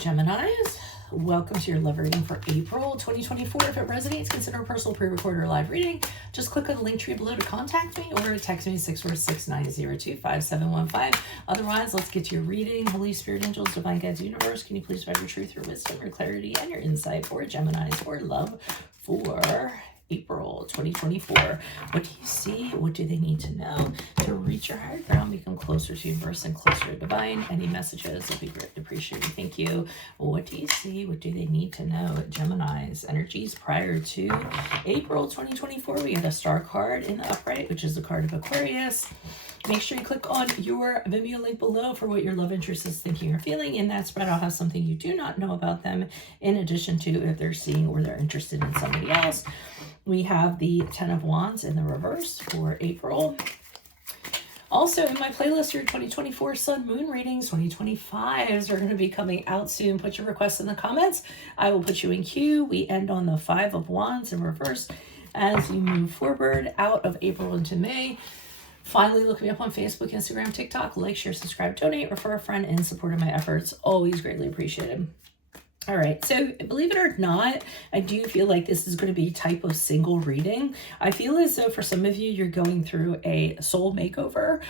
Geminis, welcome to your love reading for April 2024. If it resonates, consider a personal pre-recorded or live reading. Just click on the link tree below to contact me or text me 646-902-5715. Otherwise, let's get to your reading. Holy Spirit, angels, divine guides, universe, can you please provide your truth, your wisdom, your clarity, and your insight for Geminis for love for April 2024. What do you see? What do they need to know to reach your higher ground, become closer to universe and closer to divine? Any messages will be greatly appreciated. Thank you. What do you see? What do they need to know? Gemini's energies prior to April 2024. We have a star card in the upright, which is the card of Aquarius. Make sure you click on your Vimeo link below for what your love interest is thinking or feeling. In that spread, I'll have something you do not know about them, in addition to if they're seeing or they're interested in somebody else. We have the Ten of Wands in the reverse for April. Also, in my playlist, your 2024 Sun Moon readings, 2025s are going to be coming out soon. Put your requests in the comments. I will put you in queue. We end on the Five of Wands in reverse as you move forward out of April into May. Finally, look me up on Facebook, Instagram, TikTok. Like, share, subscribe, donate, refer a friend in support of my efforts. Always greatly appreciated. All right, so believe it or not, I do feel like this is going to be a type of single reading. I feel as though for some of you, you're going through a soul makeover,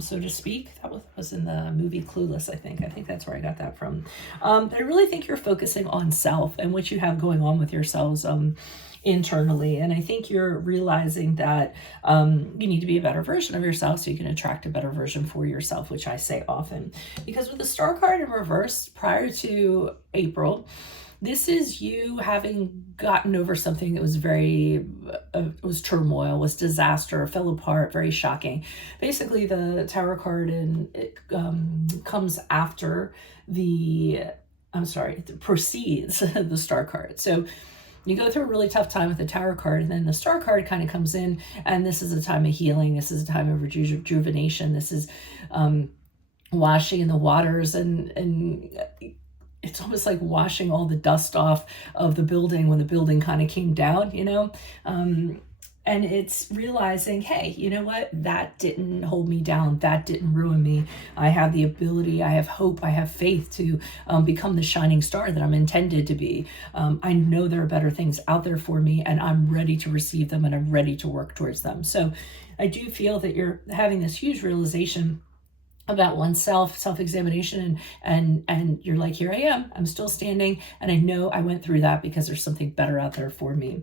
so to speak. That was in the movie Clueless, I think. I think that's where I got that from. But I really think you're focusing on self and what you have going on with yourselves internally. And I think you're realizing that you need to be a better version of yourself so you can attract a better version for yourself, which I say often. Because with the star card in reverse prior to April, this is you having gotten over something that was very, was turmoil, was disaster, fell apart, very shocking. Basically, the Tower card comes after precedes the star card. So you go through a really tough time with the Tower card, and then the Star card kind of comes in, and this is a time of healing. This is a time of rejuvenation. This is washing in the waters, and it's almost like washing all the dust off of the building when the building kind of came down, you know? And it's realizing, hey, you know what? That didn't hold me down. That didn't ruin me. I have the ability, I have hope, I have faith to become the shining star that I'm intended to be. I know there are better things out there for me, and I'm ready to receive them, and I'm ready to work towards them. So I do feel that you're having this huge realization about oneself, self-examination, and you're like, here I am, I'm still standing, and I know I went through that because there's something better out there for me.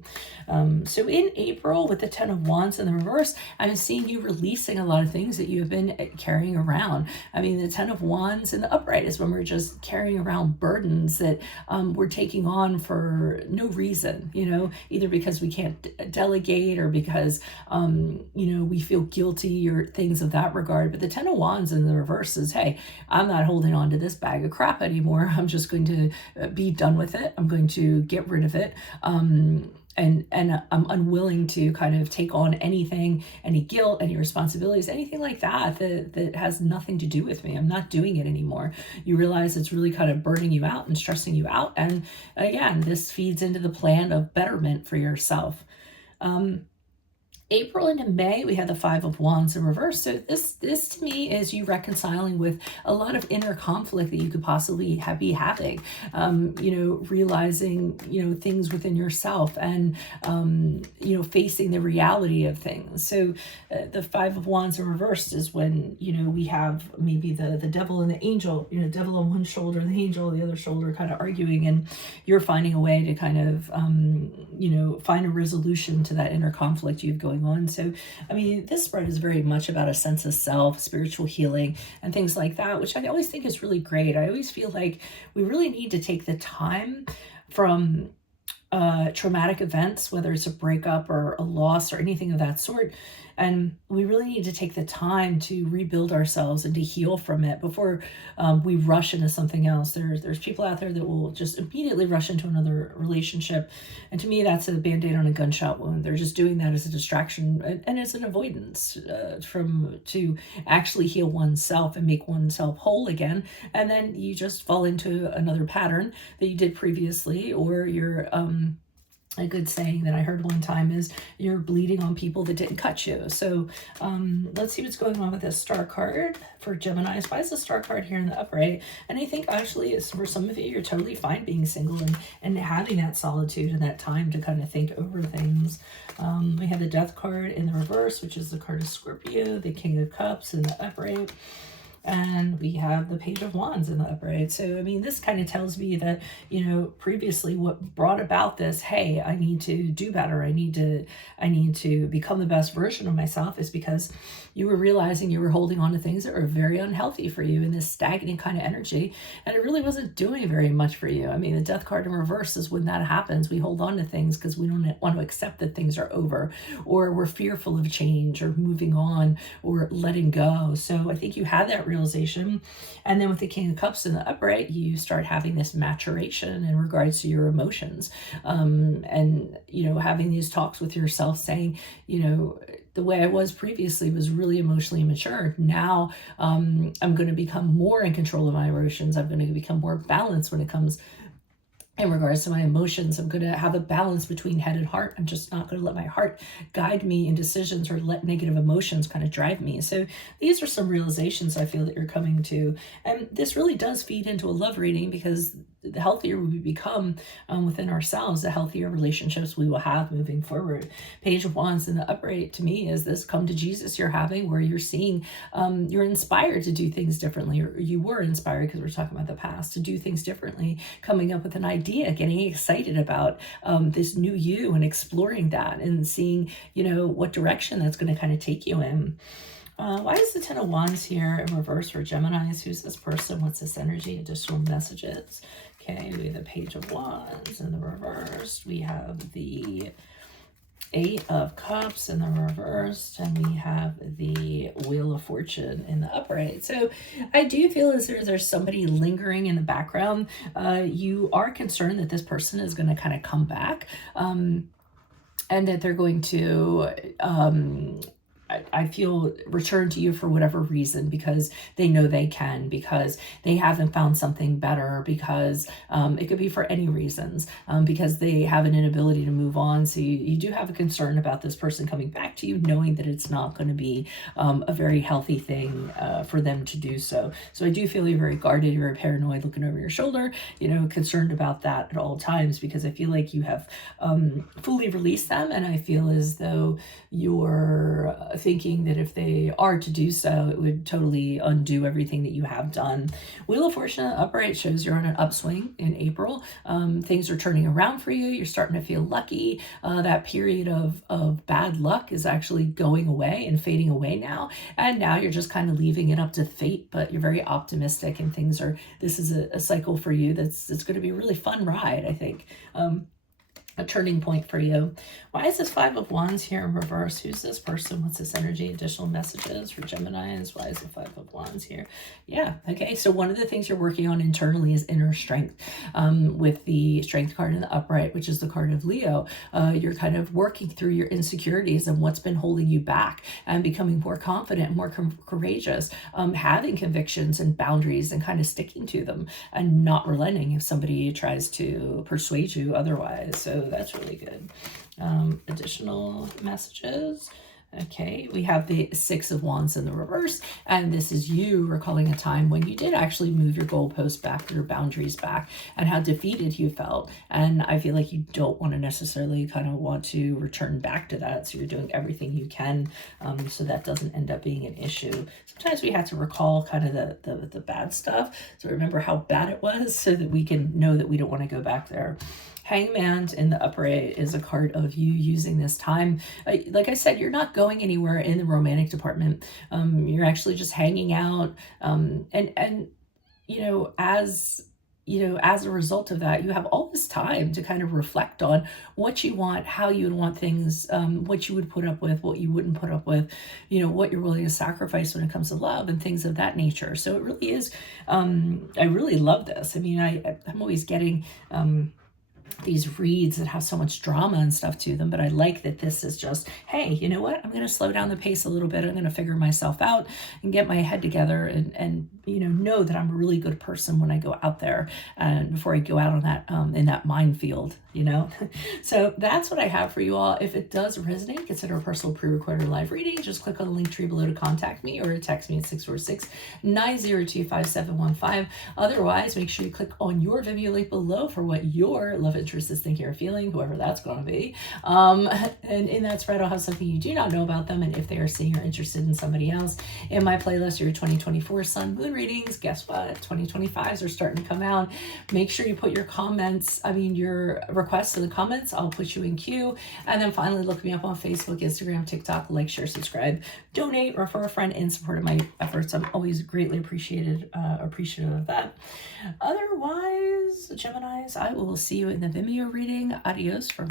So in April, with the Ten of Wands in the reverse, I'm seeing you releasing a lot of things that you have been carrying around. I mean, the Ten of Wands in the upright is when we're just carrying around burdens that we're taking on for no reason, you know, either because we can't delegate or because, you know, we feel guilty or things of that regard. But the Ten of Wands in the reverse is, hey, I'm not holding on to this bag of crap anymore. I'm just going to be done with it. I'm going to get rid of it. And I'm unwilling to kind of take on anything, any guilt, any responsibilities, anything like that has nothing to do with me. I'm not doing it anymore. You realize it's really kind of burning you out and stressing you out. And again, this feeds into the plan of betterment for yourself. April into May, we had the Five of Wands in reverse. So this to me is you reconciling with a lot of inner conflict that you could possibly be having, you know, realizing, you know, things within yourself and, you know, facing the reality of things. So the Five of Wands in reverse is when, you know, we have maybe the devil and the angel, you know, devil on one shoulder, the angel on the other shoulder kind of arguing, and you're finding a way to kind of, you know, find a resolution to that inner conflict you've going on. So, I mean, this spread is very much about a sense of self, spiritual healing, and things like that, which I always think is really great. I always feel like we really need to take the time from traumatic events, whether it's a breakup or a loss or anything of that sort. And we really need to take the time to rebuild ourselves and to heal from it before we rush into something else. There's people out there that will just immediately rush into another relationship. And to me, that's a Band-Aid on a gunshot wound. They're just doing that as a distraction and as an avoidance to actually heal oneself and make oneself whole again. And then you just fall into another pattern that you did previously, or you're a good saying that I heard one time is, you're bleeding on people that didn't cut you. So let's see what's going on with this star card for Gemini. Why is the star card here in the upright? And I think actually it's, for some of you, you're totally fine being single and having that solitude and that time to kind of think over things. We have the Death card in the reverse, which is the card of Scorpio, the King of Cups in the upright. And we have the Page of Wands in the upright. So, I mean, this kind of tells me that, you know, previously what brought about this, hey, I need to do better. I need to become the best version of myself, is because you were realizing you were holding on to things that were very unhealthy for you in this stagnant kind of energy. And it really wasn't doing very much for you. I mean, the Death card in reverse is when that happens. We hold on to things because we don't want to accept that things are over, or we're fearful of change or moving on or letting go. So I think you had that realization. And then with the King of Cups in the upright, you start having this maturation in regards to your emotions. And, you know, having these talks with yourself saying, you know, the way I was previously was really emotionally immature. Now I'm going to become more in control of my emotions. I'm going to become more balanced when it comes in regards to my emotions. I'm going to have a balance between head and heart. I'm just not going to let my heart guide me in decisions or let negative emotions kind of drive me. So these are some realizations I feel that you're coming to. And this really does feed into a love reading, because the healthier we become within ourselves, the healthier relationships we will have moving forward. Page of Wands in the upright to me is this come to Jesus you're having, where you're seeing you're inspired to do things differently, or you were inspired, because we're talking about the past, to do things differently, coming up with an idea, getting excited about this new you and exploring that and seeing, you know, what direction that's going to kind of take you in. Why is the Ten of Wands here in reverse for Geminis? Who's this person? What's this energy? Additional messages. Okay, we have the Page of Wands in the reverse. We have the Eight of Cups in the reverse, and we have the Wheel of Fortune in the upright. So I do feel as there's somebody lingering in the background. You are concerned that this person is going to kind of come back, and that they're going to I feel return to you for whatever reason, because they know they can, because they haven't found something better, because it could be for any reasons, because they have an inability to move on. So you do have a concern about this person coming back to you, knowing that it's not going to be a very healthy thing for them to do so. So I do feel you're very guarded, you're very paranoid, looking over your shoulder, you know, concerned about that at all times, because I feel like you have fully released them, and I feel as though you're thinking that if they are to do so, it would totally undo everything that you have done. Wheel of Fortune upright shows you're on an upswing in April. Things are turning around for you. You're starting to feel lucky. That period of bad luck is actually going away and fading away now. And now you're just kind of leaving it up to fate, but you're very optimistic, and things are, this is a cycle for you it's going to be a really fun ride, I think. A turning point for you. Why is this Five of Wands here in reverse? Who's this person? What's this energy? Additional messages for Geminis. Why is the Five of Wands here? Yeah, okay. So one of the things you're working on internally is inner strength. With the Strength card in the upright, which is the card of Leo, you're kind of working through your insecurities and what's been holding you back, and becoming more confident, more courageous, having convictions and boundaries and kind of sticking to them and not relenting if somebody tries to persuade you otherwise. So that's really good. Additional messages. Okay, we have the Six of Wands in the reverse, and this is you recalling a time when you did actually move your goalposts back, your boundaries back, and how defeated you felt. And I feel like you don't want to necessarily kind of want to return back to that, so you're doing everything you can so that doesn't end up being an issue. Sometimes we have to recall kind of the bad stuff, so remember how bad it was, so that we can know that we don't want to go back there. Hangman in the upright is a card of you using this time. Like I said, you're not going anywhere in the romantic department. You're actually just hanging out. And you know, as a result of that, you have all this time to kind of reflect on what you want, how you would want things, what you would put up with, what you wouldn't put up with, you know, what you're willing to sacrifice when it comes to love and things of that nature. So it really is, I really love this. I mean, I'm always getting, these reads that have so much drama and stuff to them, but I like that this is just, hey, you know what? I'm going to slow down the pace a little bit. I'm going to figure myself out and get my head together and you know that I'm a really good person when I go out there and before I go out on that in that minefield, you know. So that's what I have for you all. If it does resonate, consider a personal pre-recorded live reading. Just click on the link tree below to contact me or text me at 646-902-5715. Otherwise, make sure you click on your Vimeo link below for what your love interest is thinking or feeling, whoever that's going to be. And in that spread, I'll have something you do not know about them, and if they are seeing you're interested in somebody else. In my playlist, your 2024 Sun Moon readings, guess what? 2025s are starting to come out. Make sure you put your comments, your requests in the comments. I'll put you in queue. And then finally, look me up on Facebook, Instagram, TikTok, like, share, subscribe, donate, refer a friend in support of my efforts. I'm always greatly appreciative of that. Otherwise, Geminis, I will see you in the Vimeo reading. Adios from